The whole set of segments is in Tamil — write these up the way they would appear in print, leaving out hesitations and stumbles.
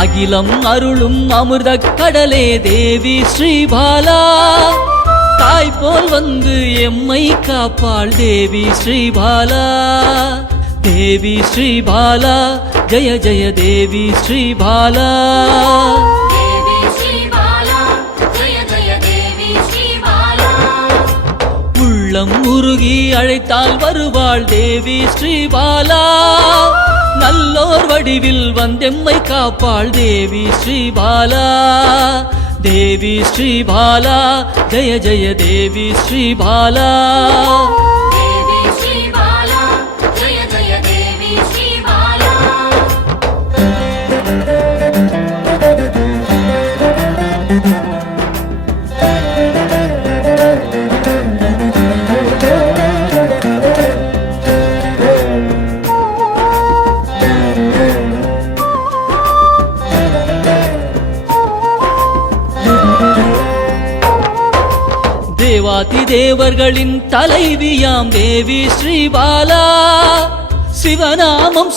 அகிலம் அருளும் அமிர்த கடலே தேவி ஸ்ரீபாலா, தாய் போல் வந்து எம்மை காப்பாள் தேவி ஸ்ரீபாலா. தேவி ஸ்ரீபாலா ஜெய ஜெய தேவி ஸ்ரீபாலா. உள்ளம் உருகி அழைத்தால் வருவாள் தேவி ஸ்ரீபாலா. நல்லோர் வடிவில் வந்தெம்மை காப்பாள் தேவி ஸ்ரீபாலா. தேவி ஸ்ரீபாலா ஜெய ஜெய தேவி ஸ்ரீபாலா. தேவாதி தேவர்களின் தலைவியாம் தேவி ஸ்ரீபாலா. சிவநாமம்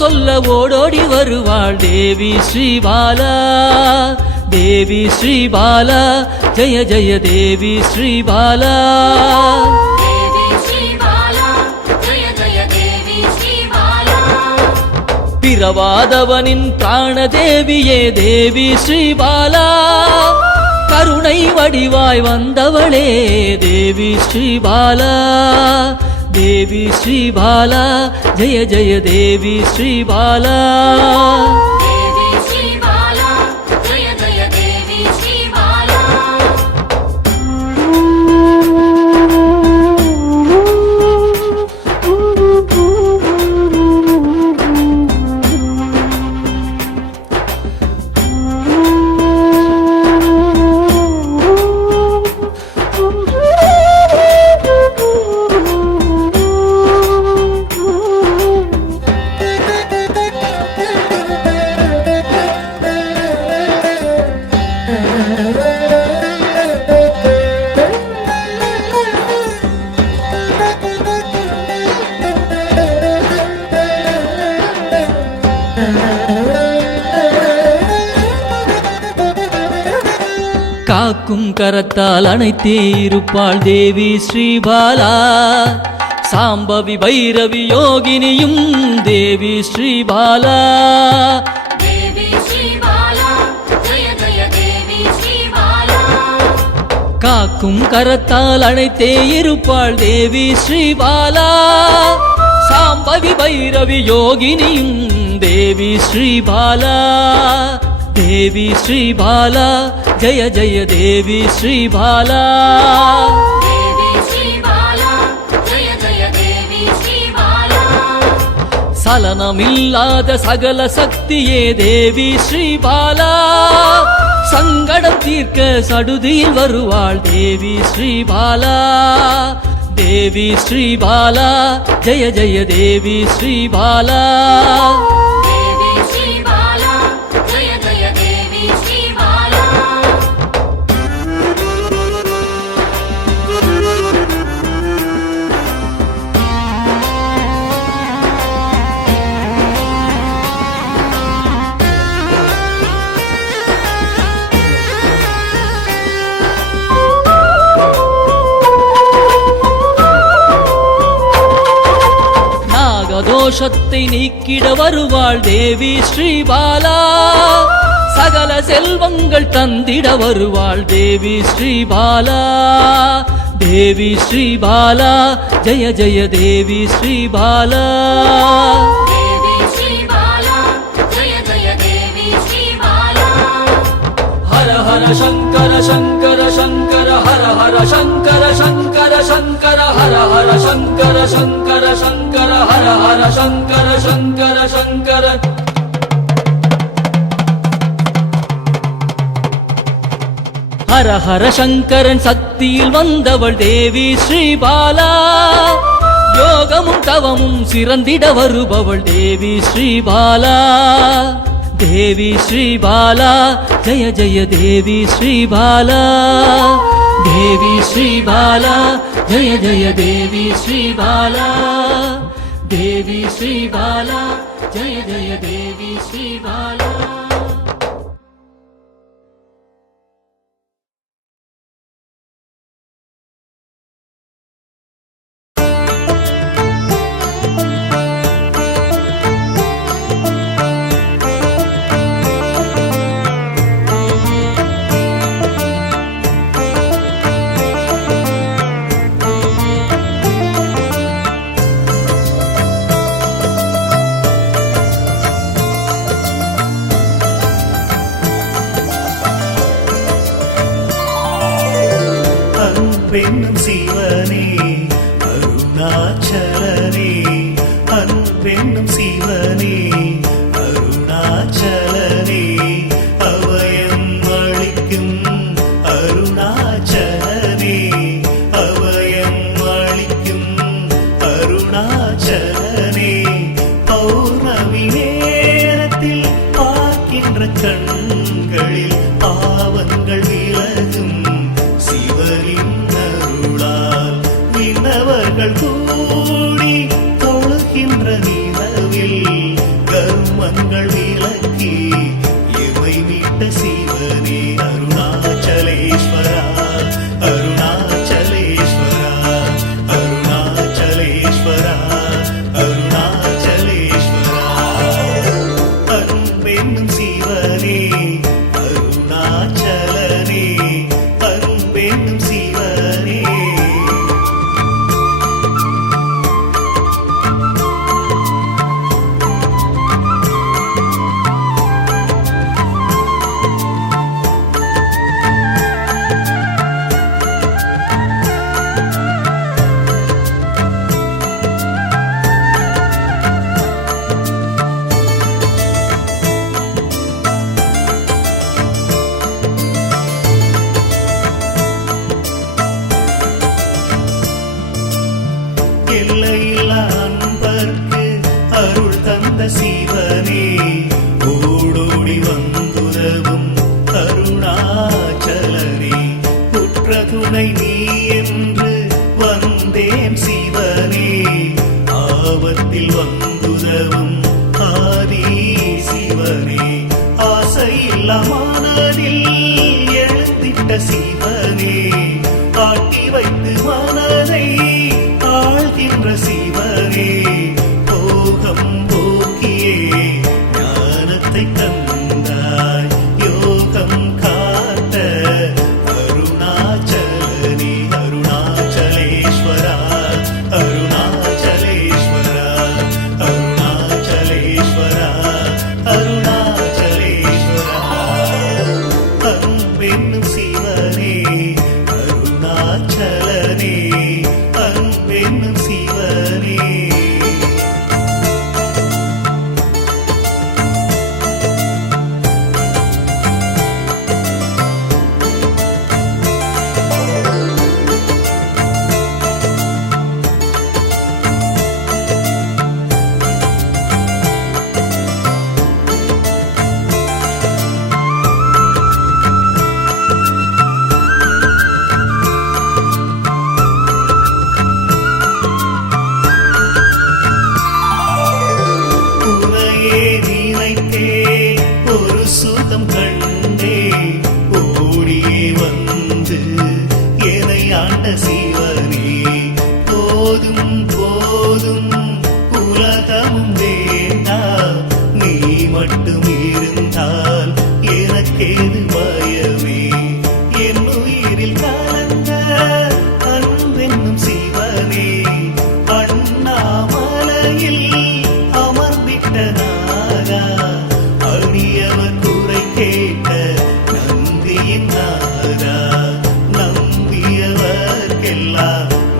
சொல்ல ஓடோடி வருவாள் தேவி ஸ்ரீபாலா. தேவி ஸ்ரீபாலா ஜெய ஜெய தேவி ஸ்ரீபாலா. பிறவாதவனின் பிராணதேவியே தேவி ஸ்ரீபாலா. கருணை வடிவாய் வந்தவளே தேவி ஸ்ரீபாலா. தேவி ஸ்ரீபாலா ஜெய ஜெய தேவி ஸ்ரீபாலா. காக்கும் கரத்தால் அணைத்தே இருப்பாள் தேவி ஸ்ரீபாலா. சாம்பவி பைரவி யோகினியும் தேவி ஸ்ரீபாலா. காக்கும் கரத்தால் அணைத்தே இருப்பாள் தேவி ஸ்ரீபாலா. சாம்பவி பைரவி யோகினியும் தேவி ஸ்ரீபாலா. தேவி ஸ்ரீபாலா ஜெய ஜெய தேவி ஸ்ரீபாலா. சலனமில்லாத சகல சக்தியே தேவி ஸ்ரீபாலா. சங்கடம் தீர்க்க சடுதியில் வருவாள் தேவி ஸ்ரீபாலா. தேவி ஸ்ரீபாலா ஜெய ஜெய தேவி ஸ்ரீபாலா. தோஷத்தை நீக்கிட வருவாள் தேவி ஸ்ரீபாலா. சகல செல்வங்கள் தந்திட வருவாள் தேவி ஸ்ரீபாலா. தேவி ஸ்ரீபாலா ஜெய ஜெய தேவி ஸ்ரீபாலா. ஹர ஹர சங்கர சங்கர சங்கர ஹர ஹர சங்கர சங்கர சங்கர ஹர ஹர சங்கர சங்கர சங்கர ஹர ஹர சங்கர சங்கர சங்கர. ஹர ஹர சங்கரன் சக்தியில் வந்தவள் தேவி ஸ்ரீபாலா. யோகமும் தவமும் சிறந்திட வருபவள் தேவி ஸ்ரீபாலா. தேவி ஸ்ரீபாலா ஜய ஜய தேவி ஸ்ரீபாலா. தேவி ஸ்ரீபாலா ஜய ஜய தேவி ஸ்ரீபாலா. தேவி ஸ்ரீபாலா ஜய ஜய தேவி ஸ்ரீபாலா. அன்பென்னும் சிவனே அருணாச்சலனே. அன்பென்னும் சிவனே அருணாச்சலனே. அபயம் அளிக்கும் அருணாச்சலனே. அபயம் அளிக்கும் அருணாச்சலனே. பௌர்ணமி நேரத்தில் பார்க்கின்ற கண்களில் பாவங்கள் விலகும் சிவனின் அருளால். விண்ணவர்கள் கூடி தொழுகின்ற நிலவில் கர்மங்கள் விலக்கி எமை மீட்ட சிவனே அருணாச்சலேஸ்வரா. அருணாச்சலேஸ்வரா அருணாச்சலேஸ்வரா அருணாச்சலேஸ்வரா. அன்பென்னும் சிவனே அருணாச்சலனே. அன்பென்னும் சிவனே. எல்லையில்லா அன்பர்க்கு அருள் தந்த சிவனே. ஓடோடி வந்துதவும் அருணாச்சலனே. உற்ற துணை நீ என்று வந்தேன் சிவனே. ஆபத்தில் வந்துதவும் ஆதி சிவனே. ஆசையில்லா மனதில் எழுந்திட்ட சிவனே. ஆட்டி வைத்து மனதை ஆழ்கின்ற சிவனே. போகம் போக்கியே ஞானத்தை தந்தாய் யோகம் காத்த அருணாச்சலனே. அருணாச்சலேஸ்வரா அருணாச்சலேஸ்வரா அருணாச்சலேஸ்வரா அருணாச்சலேஸ்வரா. அன்பென்னும் சிவனே அருணாச்சலனே. அன்பென்னும் சிவனே.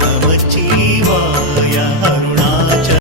நமச்சிவாய